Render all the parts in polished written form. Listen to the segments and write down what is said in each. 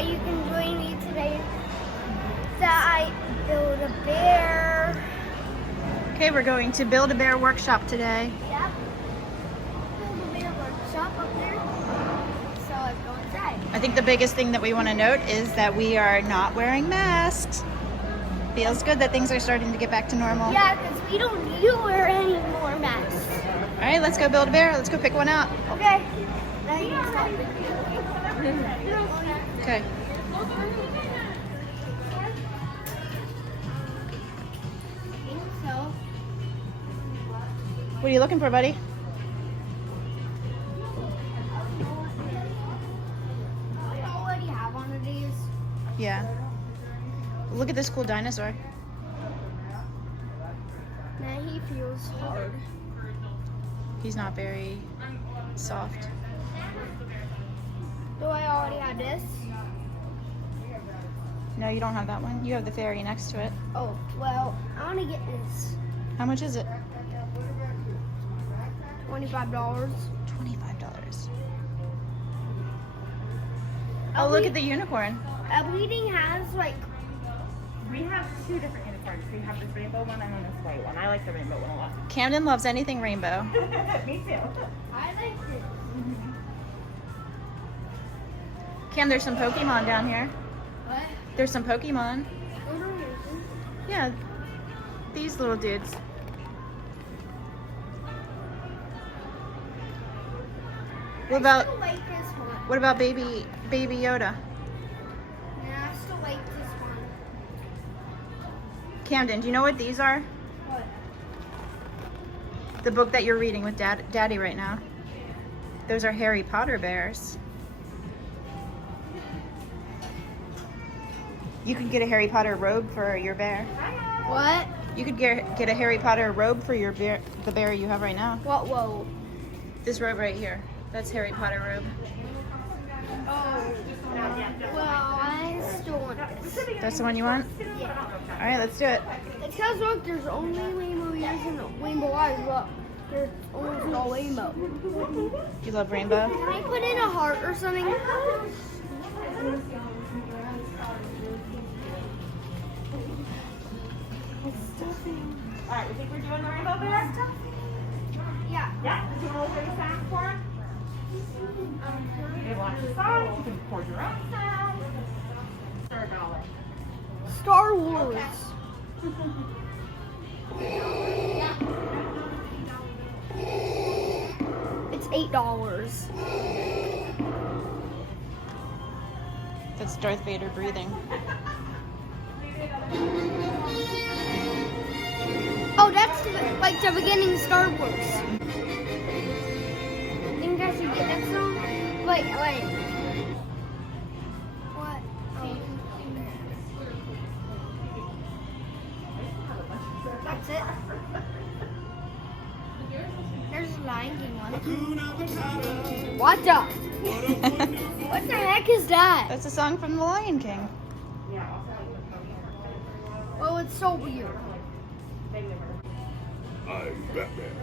that you can join me today that I build a bear. Okay, we're going to Build-A-Bear workshop today. Yep. Build a bear workshop up there. So let's go inside. I think the biggest thing that we want to note is that we are not wearing masks. Feels good that things are starting to get back to normal. Yeah, because we don't need to wear any more masks. All right, let's go build a bear. Let's go pick one out. Okay. Now you can stop. Okay. So, What are you looking for, buddy? I already have one of these. Yeah. Look at this cool dinosaur. Now he feels hard. He's not very soft. Do I already have this? No, you don't have that one. You have the fairy next to it. Oh, well, I want to get this. How much is it? $25. $25. Oh, look at the unicorn. Bleeding has like, We have two different unicorns. We have this rainbow one and then this white one. I like the rainbow one a lot. Camden loves anything rainbow. Me too. I like this. Cam, there's some Pokemon down here. What? There's some Pokemon. What are you? Yeah, these little dudes. What I about still like this one. what about baby Yoda? Yeah, I still like this one. Camden, do you know what these are? What? The book that you're reading with Daddy right now. Those are Harry Potter bears. You could get a Harry Potter robe for your bear. What? You could get a Harry Potter robe for your bear, the bear you have right now. What? Whoa. This robe right here. That's Harry Potter robe. Oh. Well, I still want this. That's the one you want? Yeah. All right, let's do it. It says, look, there's only rainbow ears and rainbow eyes. Look, there's almost all rainbow. You love rainbow? Can I put in a heart or something? Alright, we think we're doing the rainbow bear? Yeah. Yeah. Do you want to look at the sound for it? They want the song. You can record your own sound. $1. Star Wars. It's $8. That's Darth Vader breathing. Oh, that's like the beginning of Star Wars. Think I should get that song? Wait. What? Oh. That's it. There's a Lion King one. What the? What the heck is that? That's a song from The Lion King. Oh, it's so weird. I'm Batman.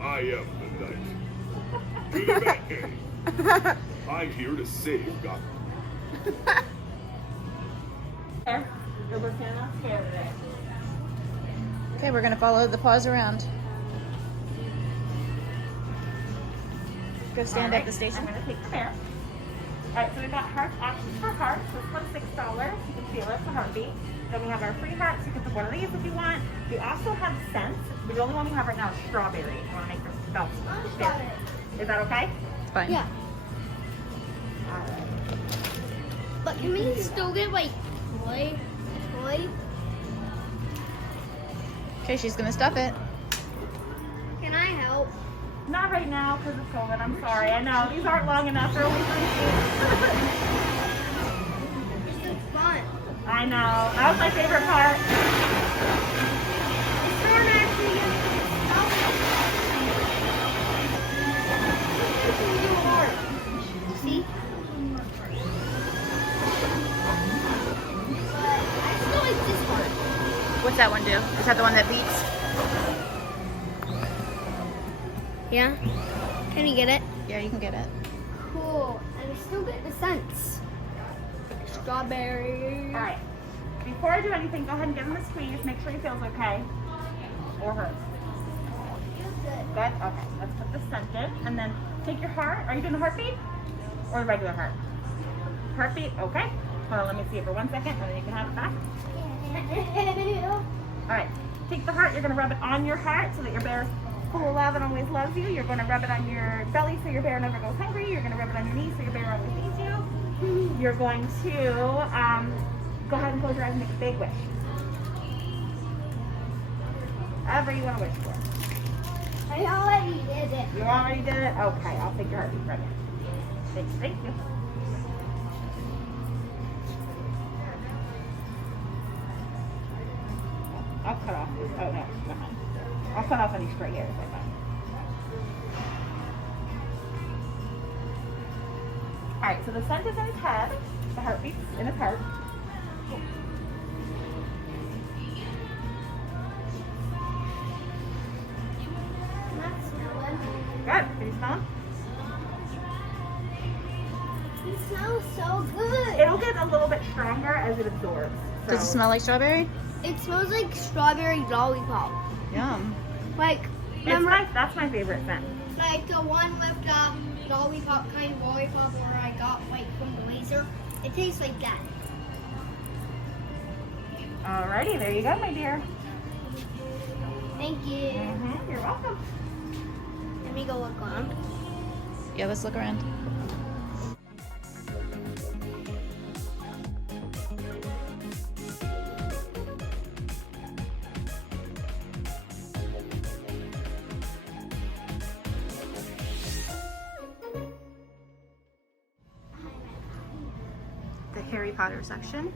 I am the knight. To the Batcave. I'm here to save Gotham. Okay, we're gonna follow the paws around. Go stand at the station. I'm going to take the bear. Alright, so we've got heart options for hearts. This one's $6. You can feel it, it's a heartbeat. Then we have our free hearts. You can put one of these if you want. We also have scents. The only one we have right now is strawberry. If you want to make this belt. Is that okay? It's fine. Yeah. But can we still get like toy? Okay, she's gonna stuff it. Can I help? Not right now because it's COVID. I'm sorry. I know. These aren't long enough. They're only 3 This is fun. I know. That was my favorite part. Don't actually get See? But I still like this part. What's that one do? Is that the one that beats? Yeah? Can you get it? Yeah, you can get it. Cool. And I still get the scents. strawberry. All right. Before I do anything, go ahead and give him a squeeze. Make sure he feels okay. Or hurt. Good? Okay. Let's put the scent in. And then take your heart. Are you doing a heartbeat? Or a regular heart? Heartbeat? Okay. Hold on, let me see it for 1 second, and then you can have it back. All right. Take the heart. You're going to rub it on your heart so that your bear's full of love and always loves you. You're going to rub it on your belly so your bear never goes hungry. You're going to rub it on your knees so your bear always needs you. You're going to go ahead and close your eyes and make a big wish. Whatever you want to wish for. I already did it. You already did it? Okay, I'll take your heartbeat right now. Thank you. I'll cut off this. Oh, no, never mind. I'll cut off any stray hairs like that. Alright, so the scent is in his head. The heartbeat's in his heart. Not smelling. Good. Can you smell him? It smells so good. It'll get a little bit stronger as it absorbs. So. Does it smell like strawberry? It smells like strawberry lollipop. Yum. Like, It's remember, that's my favorite scent. like the one with the lollipop, kind of lollipop where I got like from the laser. It tastes like that. Alrighty, there you go, my dear. Thank you. You're welcome. Let me go look around. Yeah, let's look around. The Harry Potter section.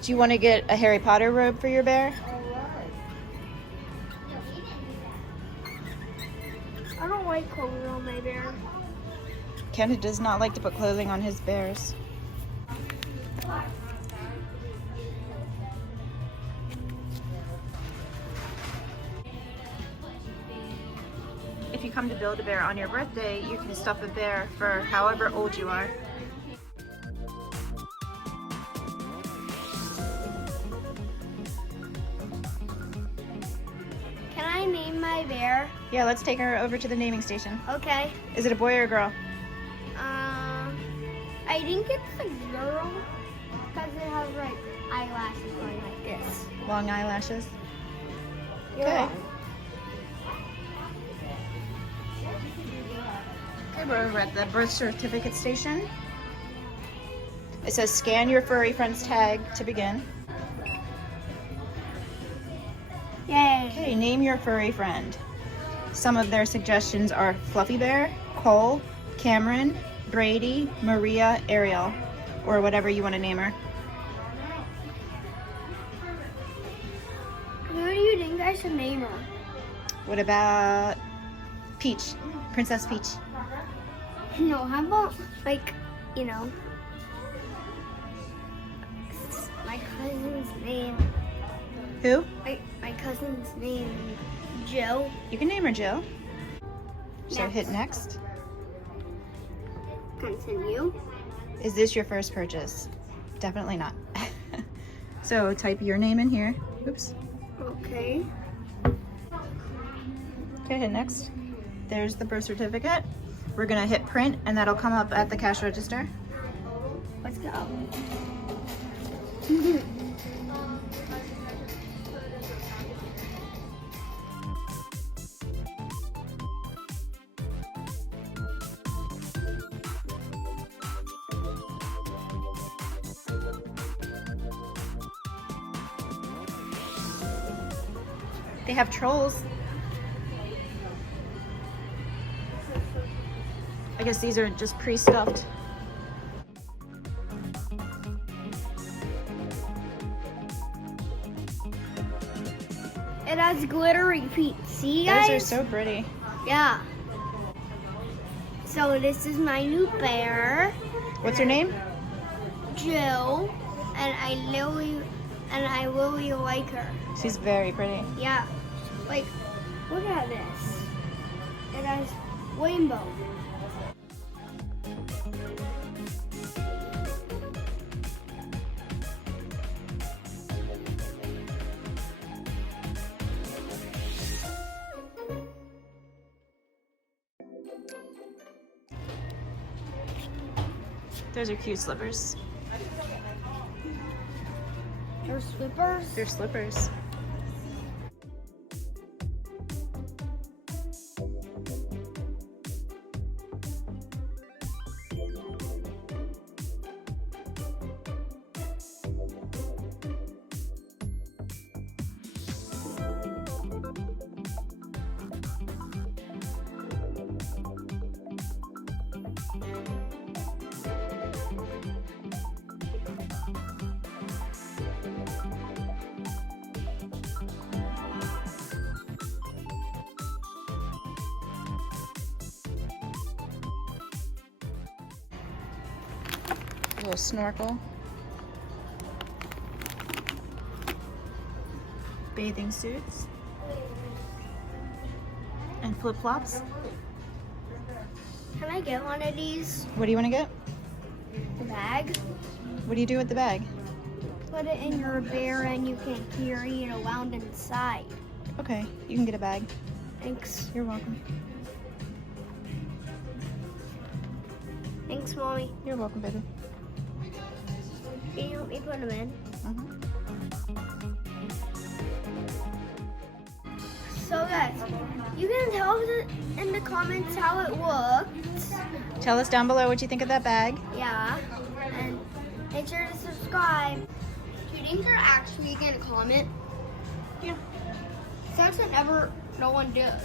Do you want to get a Harry Potter robe for your bear? I don't like clothes on my bear. Kenneth does not like to put clothing on his bears. If you come to Build-A-Bear on your birthday, you can stuff a bear for however old you are. Can I name my bear? Yeah, let's take her over to the naming station. Okay. Is it a boy or a girl? I think it's a girl because it has like eyelashes going like this. Long eyelashes. Yeah. Okay. Okay, we're over at the birth certificate station. It says scan your furry friend's tag to begin. Yay. Okay, name your furry friend. Some of their suggestions are Fluffy Bear, Cole, Cameron, Brady, Maria, Ariel, or whatever you want to name her. Who do you think I should name her? What about Peach? Princess Peach. No, how about like, you know, my cousin's name. Who? My cousin's name, Jill. You can name her Jill. So Next. hit next. Continue. Is this your first purchase? Definitely not. So type your name in here. Oops. Okay. Okay, hit next. There's the birth certificate. We're gonna hit print and that'll come up at the cash register. Let's go. They have trolls. I guess these are just pre-stuffed. It has glittery feet. See, guys? Those are so pretty. Yeah. So this is my new bear, What's her name? Jill, and I really like her. She's very pretty. Yeah. Like, look at this. It has rainbow. Those are cute slippers. Her slippers. They're slippers. A little snorkel. Bathing suits. And flip-flops. Can I get one of these? What do you want to get? The bag. What do you do with the bag? Put it in your bear and you can carry it around inside. Okay, you can get a bag. Thanks. You're welcome. Thanks, Mommy. You're welcome, baby. Can you help me put them in? So guys, you can tell us in the comments how it looked. Tell us down below what you think of that bag. Yeah. And make sure to subscribe. Do you think they're actually gonna comment? Yeah. Something no one does.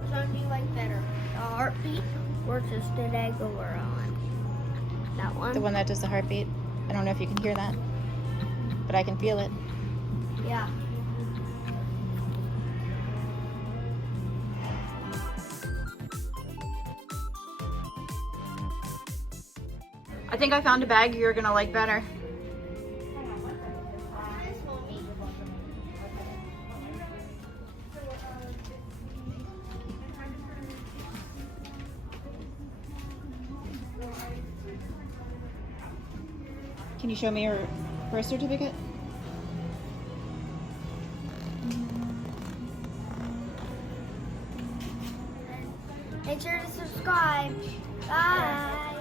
Which one do you like better? The heartbeat or just the egg over on? That one? The one that does the heartbeat. I don't know if you can hear that, but I can feel it. Yeah. I think I found a bag you're gonna like better. Can you show me your birth certificate? Make sure to subscribe. Bye.